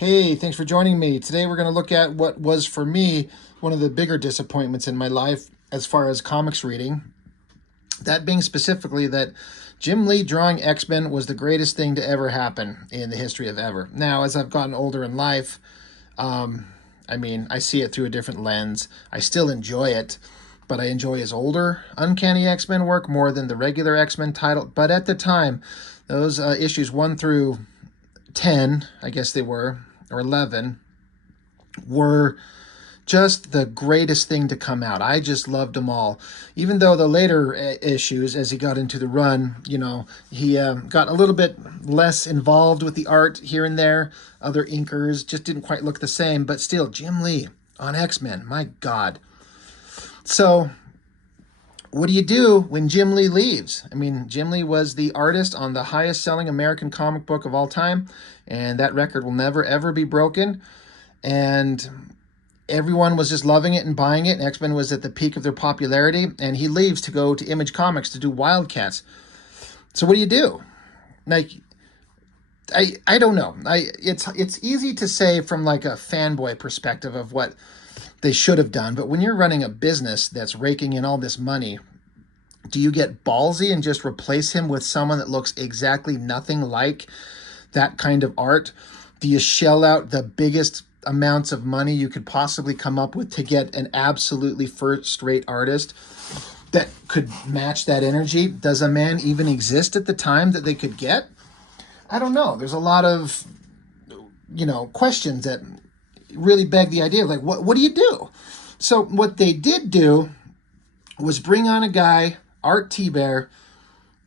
Hey, thanks for joining me. Today we're going to look at what was, for me, one of the bigger disappointments in my life as far as comics reading. That being specifically that Jim Lee drawing X-Men was the greatest thing to ever happen in the history of ever. Now, as I've gotten older in life, I see it through a different lens. I still enjoy it, but I enjoy his older Uncanny X-Men work more than the regular X-Men title. But at the time, those issues 1 through 10, I guess they were, or 11, were just the greatest thing to come out. I just loved them all. Even though the later issues, as he got into the run, he got a little bit less involved with the art here and there. Other inkers just didn't quite look the same, but still, Jim Lee on X-Men, my God. So what do you do when Jim Lee leaves? Jim Lee was the artist on the highest selling American comic book of all time, and that record will never, ever be broken. And everyone was just loving it and buying it. X-Men was at the peak of their popularity, and he leaves to go to Image Comics to do Wildcats. So what do you do? I don't know. It's easy to say from like a fanboy perspective of what they should have done, but when you're running a business that's raking in all this money, do you get ballsy and just replace him with someone that looks exactly nothing like that kind of art? Do you shell out the biggest amounts of money you could possibly come up with to get an absolutely first-rate artist that could match that energy? Does a man even exist at the time that they could get? I don't know. There's a lot of, questions that really beg the idea, like, what do you do? So what they did do was bring on a guy, Art Thibert,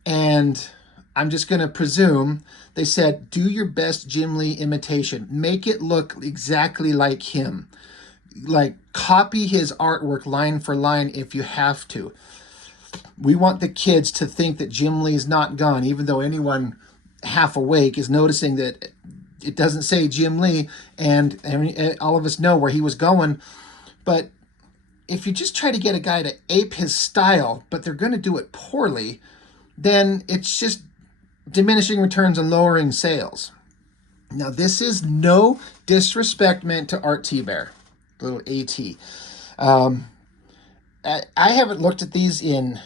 and I'm just going to presume they said, do your best Jim Lee imitation. Make it look exactly like him. Like, copy his artwork line for line if you have to. We want the kids to think that Jim Lee's not gone, even though anyone half awake is noticing that it doesn't say Jim Lee, and all of us know where he was going. But if you just try to get a guy to ape his style, but they're going to do it poorly, then it's just diminishing returns and lowering sales. Now, this is no disrespect meant to Art Thibert, little AT. I haven't looked at these in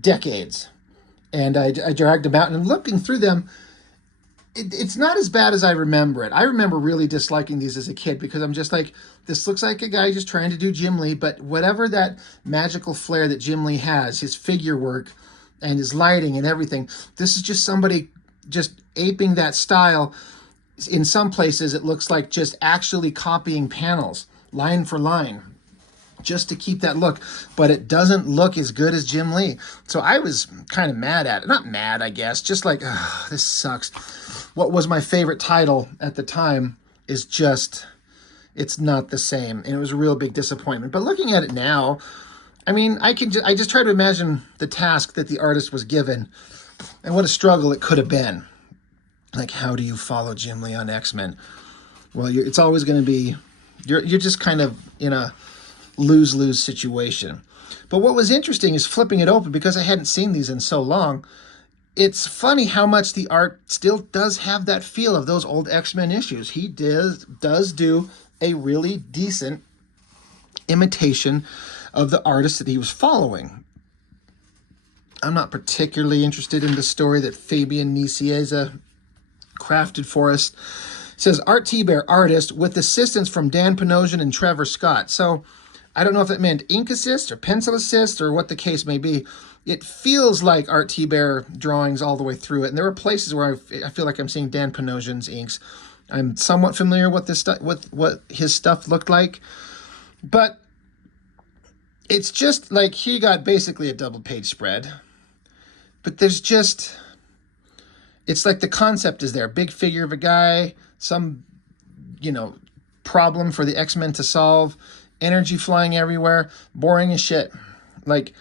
decades, and I dragged them out, and looking through them, it's not as bad as I remember it. I remember really disliking these as a kid because I'm just like, this looks like a guy just trying to do Jim Lee, but whatever that magical flair that Jim Lee has, his figure work and his lighting and everything, this is just somebody just aping that style. In some places, it looks like just actually copying panels, line for line, just to keep that look, but it doesn't look as good as Jim Lee. So I was kind of mad at it. Not mad, I guess, just like, this sucks. What was my favorite title at the time is just, it's not the same, and it was a real big disappointment. But looking at it now, I just try to imagine the task that the artist was given and what a struggle it could have been. Like, how do you follow Jim Lee on X-Men? Well, it's always going to be, you're just kind of in a lose-lose situation. But what was interesting is flipping it open, because I hadn't seen these in so long. It's funny how much the art still does have that feel of those old X-Men issues. He does do a really decent imitation of the artist that he was following. I'm not particularly interested in the story that Fabian Nicieza crafted for us. It says, Art Thibert, artist, with assistance from Dan Panosian and Trevor Scott. So I don't know if that meant ink assist or pencil assist or what the case may be. It feels like Art Thibert drawings all the way through it. And there are places where I feel like I'm seeing Dan Panosian's inks. I'm somewhat familiar with what his stuff looked like. But it's just like he got basically a double-page spread. But there's just, it's like the concept is there. Big figure of a guy, some, problem for the X-Men to solve, energy flying everywhere, boring as shit. Like,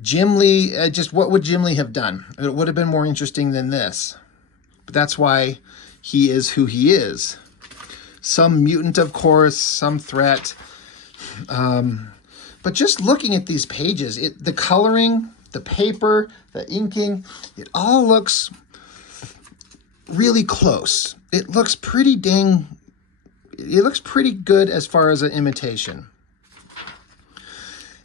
Jim Lee, what would Jim Lee have done? It would have been more interesting than this. But that's why he is who he is. Some mutant, of course, some threat. But just looking at these pages, the coloring, the paper, the inking, it all looks really close. It looks pretty dang it looks pretty good as far as an imitation.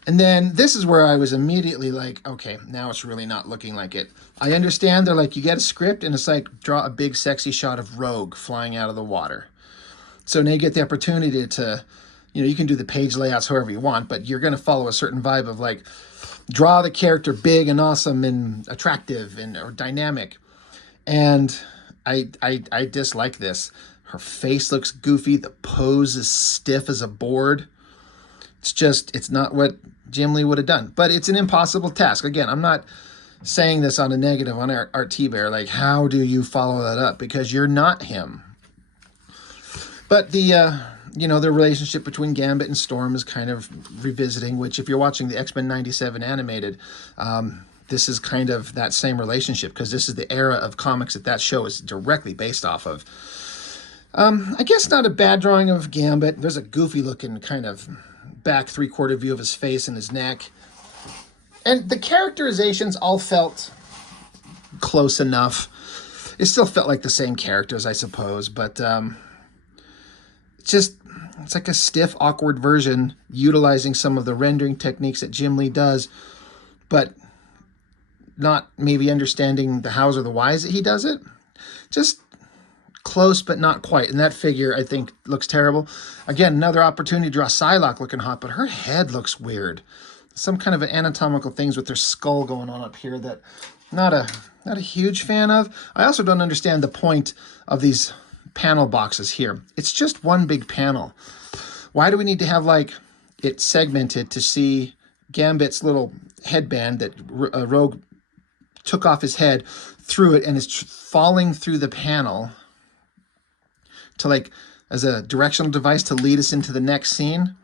And then this is where I was immediately like, okay, now it's really not looking like it. I understand they're like, you get a script and it's like, draw a big sexy shot of Rogue flying out of the water. So now you get the opportunity to, you can do the page layouts however you want, but you're going to follow a certain vibe of like, draw the character big and awesome and attractive and or dynamic. And I dislike this. Her face looks goofy. The pose is stiff as a board. It's not what Jim Lee would have done. But it's an impossible task. Again, I'm not saying this on a negative on Art Thibert. Like, how do you follow that up? Because you're not him. But the relationship between Gambit and Storm is kind of revisiting, which if you're watching the X-Men 97 animated, this is kind of that same relationship, because this is the era of comics that show is directly based off of. I guess not a bad drawing of Gambit. There's a goofy looking kind of back 3/4 view of his face and his neck. And the characterizations all felt close enough. It still felt like the same characters, I suppose, but it's like a stiff, awkward version utilizing some of the rendering techniques that Jim Lee does, but not maybe understanding the hows or the whys that he does it. Just close, but not quite. And that figure, I think, looks terrible. Again, another opportunity to draw Psylocke looking hot, but her head looks weird. Some kind of an anatomical things with her skull going on up here that not a huge fan of. I also don't understand the point of these panel boxes here. It's just one big panel. Why do we need to have like it segmented to see Gambit's little headband that Rogue took off his head, threw it, and is falling through the panel to like as a directional device to lead us into the next scene?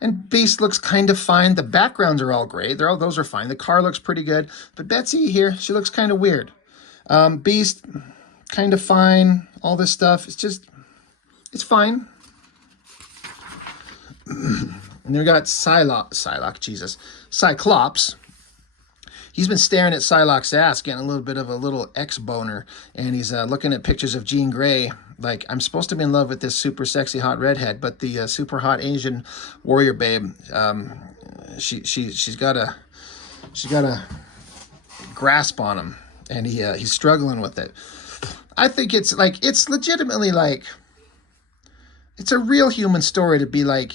And Beast looks kind of fine. The backgrounds are all great. Those are fine. The car looks pretty good. But Betsy here, she looks kind of weird. Beast, kind of fine. All this stuff, it's fine. And then we got Cyclops. He's been staring at Psylocke's ass, getting a little bit of a little ex-boner, and he's looking at pictures of Jean Grey. Like, I'm supposed to be in love with this super sexy hot redhead, but the super hot Asian warrior babe, she's got a grasp on him, and he's struggling with it. I think it's legitimately like, it's a real human story to be like,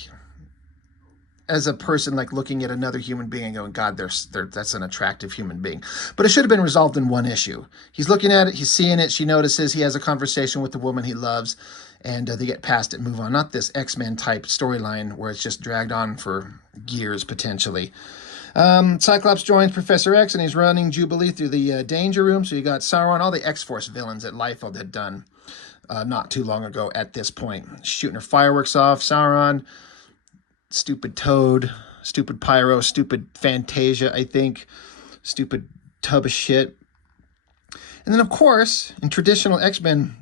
as a person, like looking at another human being and going, God, that's an attractive human being. But it should have been resolved in one issue. He's looking at it, he's seeing it, she notices, he has a conversation with the woman he loves, and they get past it, move on. Not this X-Men type storyline where it's just dragged on for years, potentially. Cyclops joins Professor X, and he's running Jubilee through the danger room. So you got Sauron, all the X-Force villains that Liefeld had done not too long ago at this point. Shooting her fireworks off. Sauron, stupid Toad, stupid Pyro, stupid Fantasia, I think. Stupid tub of shit. And then, of course, in traditional X-Men,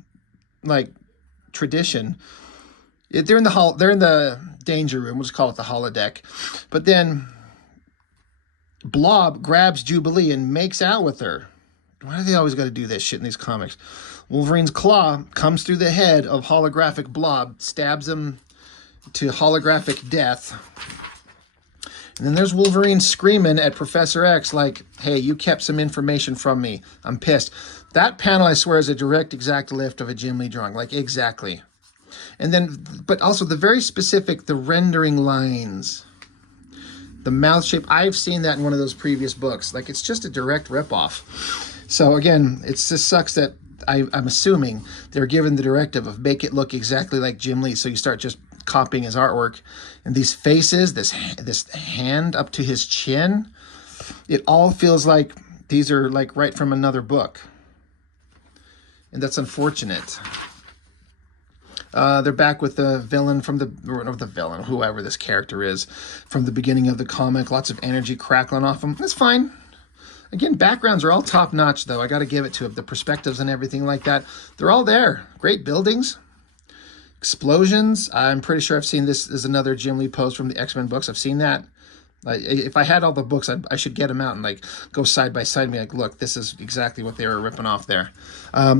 like, tradition, they're in the danger room. We'll just call it the holodeck. But then Blob grabs Jubilee and makes out with her. Why do they always got to do this shit in these comics? Wolverine's claw comes through the head of holographic Blob, stabs him to holographic death. And then there's Wolverine screaming at Professor X like, hey, you kept some information from me. I'm pissed. That panel, I swear, is a direct exact lift of a Jim Lee drawing. Like, exactly. And then, but also the very specific, the rendering lines, the mouth shape. I've seen that in one of those previous books. Like, it's just a direct ripoff. So again, it just sucks that I'm assuming they're given the directive of make it look exactly like Jim Lee. So you start just copying his artwork. And these faces, this hand up to his chin, it all feels like these are like right from another book. And that's unfortunate. They're back with the villain from whoever this character is, from the beginning of the comic. Lots of energy crackling off him. That's fine. Again, backgrounds are all top-notch, though. I got to give it to them. The perspectives and everything like that, they're all there. Great buildings. Explosions. I'm pretty sure I've seen this as another Jim Lee pose from the X-Men books. I've seen that. If I had all the books, I should get them out and like go side by side and be like, look, this is exactly what they were ripping off there.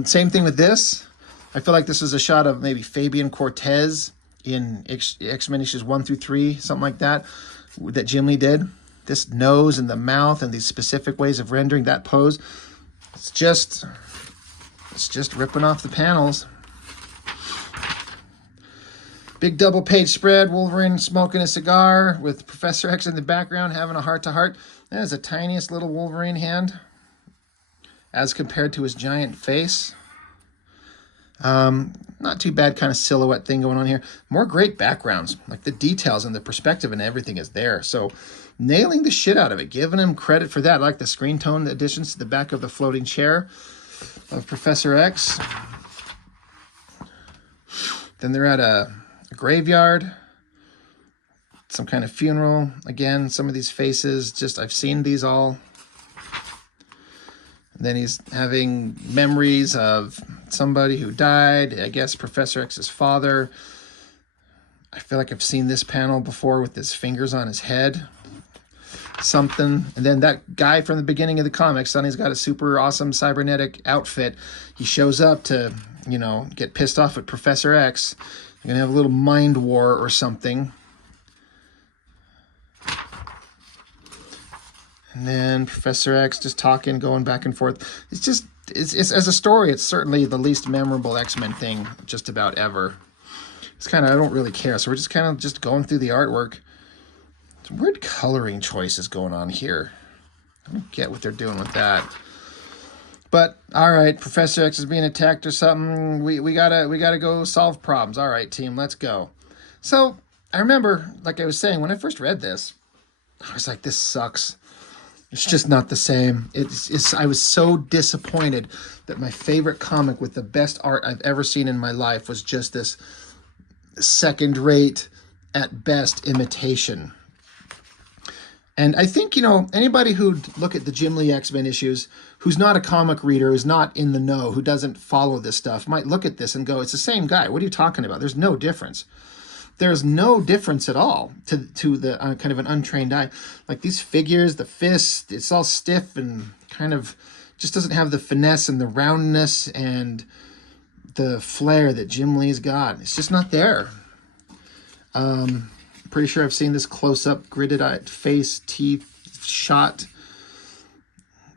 Same thing with this. I feel like this is a shot of maybe Fabian Cortez in X-Men issues 1 through 3, something like that Jim Lee did. This nose and the mouth and these specific ways of rendering that pose. It's just ripping off the panels. Big double page spread. Wolverine smoking a cigar with Professor X in the background having a heart-to-heart. That is the tiniest little Wolverine hand as compared to his giant face. Not too bad kind of silhouette thing going on here. More great backgrounds. Like the details and the perspective and everything is there. So nailing the shit out of it. Giving him credit for that. I like the screen tone additions to the back of the floating chair of Professor X. Then they're at a graveyard. Some kind of funeral. Again, some of these faces, just I've seen these all. And then he's having memories of somebody who died. I guess Professor X's father. I feel like I've seen this panel before with his fingers on his head. Something. And then that guy from the beginning of the comic, Sonny's got a super awesome cybernetic outfit. He shows up to, you know, get pissed off at Professor X. You're going to have a little mind war or something. And then Professor X just talking, going back and forth. It's just, it's as a story, it's certainly the least memorable X-Men thing just about ever. It's kind of, I don't really care. So we're just kind of just going through the artwork. Some weird coloring choices going on here. I don't get what they're doing with that. But, all right, Professor X is being attacked or something. We gotta go solve problems. All right, team, let's go. So, I remember, like I was saying, when I first read this, I was like, this sucks. It's just not the same. I was so disappointed that my favorite comic with the best art I've ever seen in my life was just this second-rate, at best, imitation. And I think, you know, anybody who'd look at the Jim Lee X-Men issues, who's not a comic reader, is not in the know, who doesn't follow this stuff, might look at this and go, it's the same guy. What are you talking about? There's no difference. There's no difference at all to the kind of an untrained eye. Like these figures, the fist, it's all stiff and kind of just doesn't have the finesse and the roundness and the flair that Jim Lee's got. It's just not there. Pretty sure I've seen this close-up, gridded face, teeth shot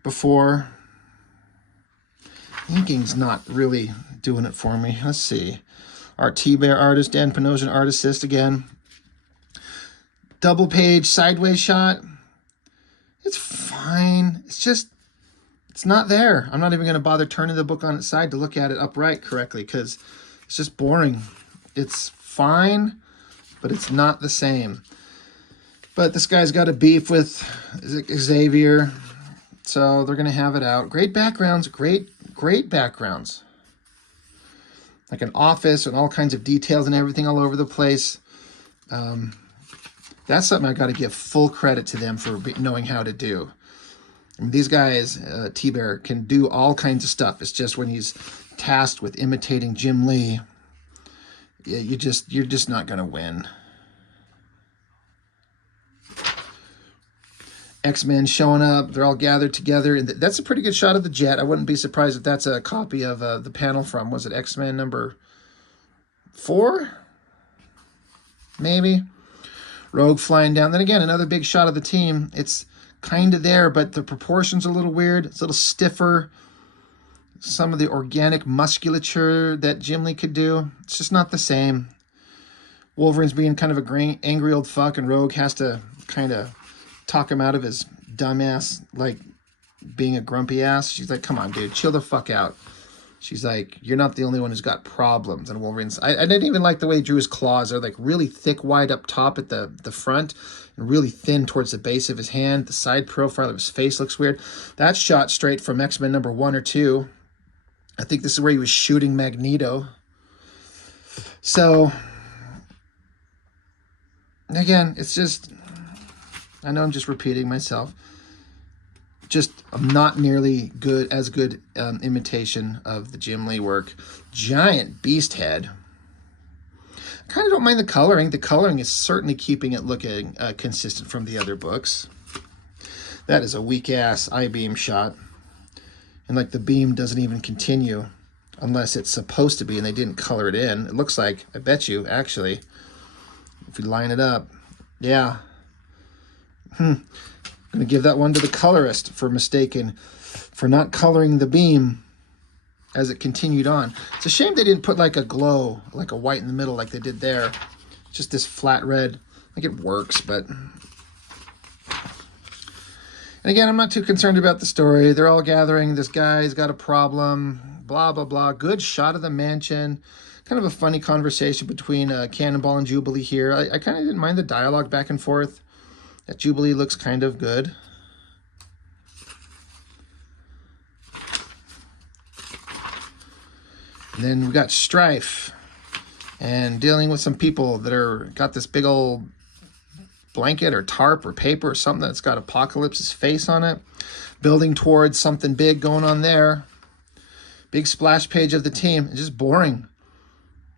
before. Inking's not really doing it for me. Let's see. Art Thibert artist, Dan Panosian art assist again. Double page sideways shot. It's fine. It's just, it's not there. I'm not even going to bother turning the book on its side to look at it upright correctly because it's just boring. It's fine, but it's not the same. But this guy's got a beef with Xavier, so they're going to have it out. Great backgrounds, great backgrounds. Like an office and all kinds of details and everything all over the place. That's something I got to give full credit to them for knowing how to do. I mean, these guys, Thibert, can do all kinds of stuff. It's just when he's tasked with imitating Jim Lee, you're just not going to win. X-Men showing up. They're all gathered together. And that's a pretty good shot of the jet. I wouldn't be surprised if that's a copy of the panel from, was it X-Men number 4? Maybe. Rogue flying down. Then again, another big shot of the team. It's kind of there, but the proportions are a little weird. It's a little stiffer. Some of the organic musculature that Jim Lee could do. It's just not the same. Wolverine's being kind of a angry old fuck, and Rogue has to kind of talk him out of his dumbass, like, being a grumpy ass. She's like, come on, dude, chill the fuck out. She's like, you're not the only one who's got problems. And Wolverine's, I didn't even like the way he drew his claws. They're like really thick, wide up top at the front and really thin towards the base of his hand. The side profile of his face looks weird. That's shot straight from X-Men number 1 or 2. I think this is where he was shooting Magneto. So, again, it's just, I know I'm just repeating myself. Just not nearly as good imitation of the Jim Lee work. Giant beast head. I kind of don't mind the coloring. The coloring is certainly keeping it looking consistent from the other books. That is a weak-ass I-beam shot. And like the beam doesn't even continue. unless it's supposed to be and they didn't color it in. It looks like, I bet you, actually, if we line it up, yeah. I'm going to give that one to the colorist for not coloring the beam as it continued on. It's a shame they didn't put like a glow, like a white in the middle like they did there. Just this flat red. I think it works, but... And again, I'm not too concerned about the story. They're all gathering. This guy's got a problem. Blah, blah, blah. Good shot of the mansion. Kind of a funny conversation between Cannonball and Jubilee here. I kind of didn't mind the dialogue back and forth. That Jubilee looks kind of good. And then we got Strife and dealing with some people that got this big old blanket or tarp or paper or something that's got Apocalypse's face on it. Building towards something big going on there. Big splash page of the team. It's just boring.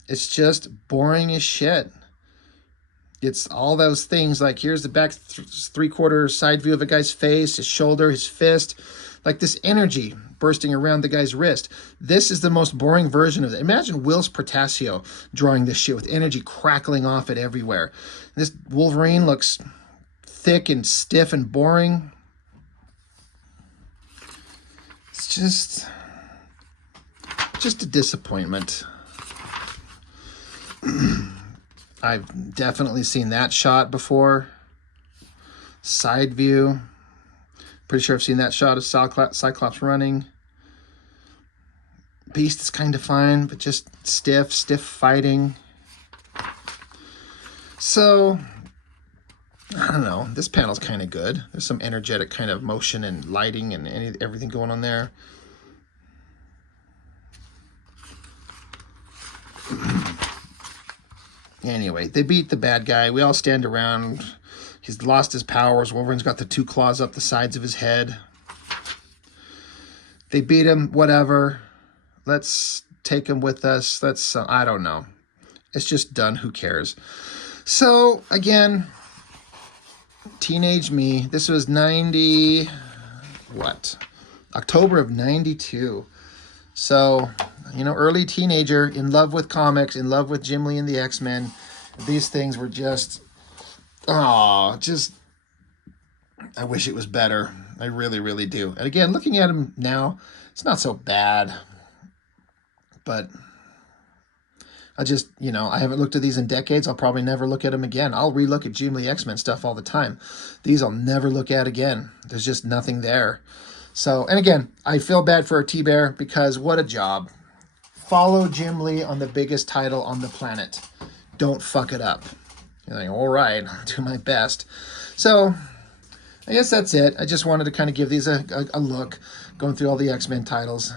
It's just boring as shit. It's all those things like here's the back three-quarter side view of a guy's face, his shoulder, his fist. Like this energy bursting around the guy's wrist. This is the most boring version of it. Imagine Whilce Portacio drawing this shit with energy crackling off it everywhere. This Wolverine looks thick and stiff and boring. It's just a disappointment. I've definitely seen that shot before. Side view. Pretty sure I've seen that shot of Cyclops running. Beast is kind of fine, but just stiff fighting. So, I don't know. This panel's kind of good. There's some energetic kind of motion and lighting and everything going on there. Anyway, they beat the bad guy. We all stand around. He's lost his powers. Wolverine's got the two claws up the sides of his head. They beat him, whatever. Let's take him with us. I don't know. It's just done. Who cares? So, again, teenage me. This was October of 92. So, early teenager, in love with comics, in love with Jim Lee and the X-Men. These things were just, I wish it was better. I really, really do. And again, looking at him now, it's not so bad. But I haven't looked at these in decades. I'll probably never look at them again. I'll relook at Jim Lee X-Men stuff all the time. These I'll never look at again. There's just nothing there. So, and again, I feel bad for Art Thibert because what a job. Follow Jim Lee on the biggest title on the planet. Don't fuck it up. You're like, all right, I'll do my best. So, I guess that's it. I just wanted to kind of give these a look, going through all the X-Men titles.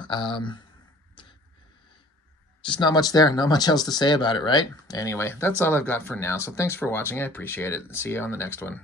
Just not much there. Not much else to say about it, right? Anyway, that's all I've got for now. So thanks for watching. I appreciate it. See you on the next one.